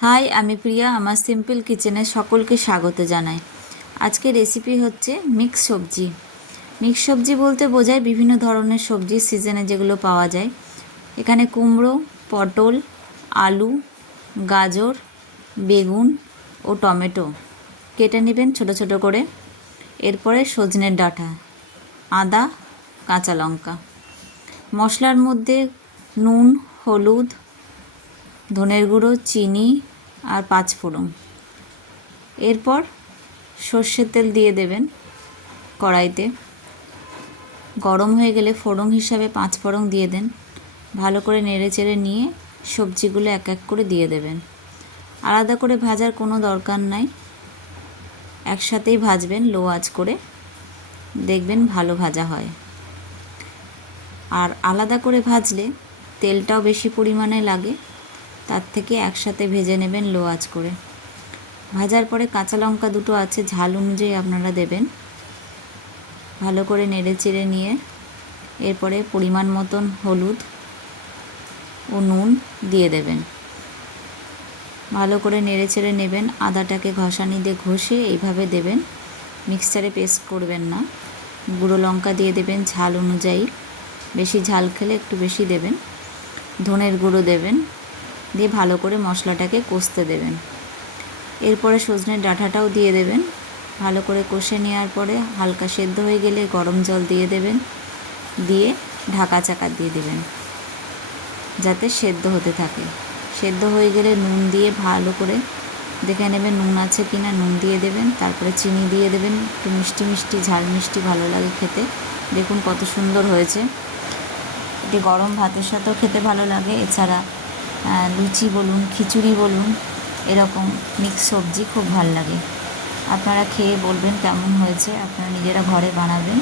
High, আমি প্রিয়া। আমার simple কিচেনে সকলকে স্বাগত জানাই। আজকে রেসিপি হচ্ছে মিক্স সবজি। মিক্স সবজি বলতে বোঝায় বিভিন্ন ধরনের সবজি সিজনে যেগুলো পাওয়া যায়। এখানে কুমড়ো, পটল, আলু, গাজর, বেগুন ও টমেটো কেটে নেবেন ছোট ছোট করে। এরপরে সজনের ডাঁটা, আদা, কাঁচা লঙ্কা। মশলার মধ্যে নুন, হলুদ, ধনের গুঁড়ো, চিনি আর পাঁচফোড়ন। এরপর সর্ষের তেল দিয়ে দেবেন কড়াইতে। গরম হয়ে গেলে ফোড়ন হিসাবে পাঁচফোড়ন দিয়ে দেন। ভালো করে নেড়ে চেড়ে নিয়ে সবজিগুলো এক এক করে দিয়ে দেবেন। আলাদা করে ভাজার কোনো দরকার নাই, একসাথেই ভাজবেন লো আঁচ করে, দেখবেন ভালো ভাজা হয়। আর আলাদা করে ভাজলে তেলটাও বেশি পরিমাণে লাগে, তার থেকে একসাথে ভেজে নেবেন লো আঁচ করে। ভাজার পরে কাঁচা লঙ্কা দুটো আছে, ঝাল অনুযায়ী আপনারা দেবেন। ভালো করে নেড়ে চেড়ে নিয়ে এরপরে পরিমাণ মতন হলুদ ও নুন দিয়ে দেবেন। ভালো করে নেড়ে চেড়ে নেবেন। আদাটাকে ঘষানি দিয়ে ঘষে এইভাবে দেবেন, মিক্সচারে পেস্ট করবেন না। গুঁড়ো লঙ্কা দিয়ে দেবেন ঝাল অনুযায়ী, বেশি ঝাল খেলে একটু বেশি দেবেন। ধনের গুঁড়ো দেবেন, দিয়ে ভালো করে মশলাটাকে কষতে দেবেন। এরপরে সজনের ডাঁটাটাও দিয়ে দেবেন। ভালো করে কষে নেওয়ার পরে হালকা সেদ্ধ হয়ে গেলে গরম জল দিয়ে দেবেন, দিয়ে ঢাকা চাকা দিয়ে দেবেন যাতে সেদ্ধ হতে থাকে। সেদ্ধ হয়ে গেলে নুন দিয়ে ভালো করে দেখে নেবেন নুন আছে কি না, নুন দিয়ে দেবেন। তারপরে চিনি দিয়ে দেবেন, একটু মিষ্টি মিষ্টি ঝাল মিষ্টি ভালো লাগে খেতে। দেখুন কত সুন্দর হয়েছে। এটি গরম ভাতের সাথেও খেতে ভালো লাগে। এছাড়া লুচি বলুন, খিচুড়ি বলুন, এরকম মিক্স সবজি খুব ভালো লাগে। আপনারা খেয়ে বলবেন কেমন হয়েছে, আপনারা নিজেরা ঘরে বানাবেন।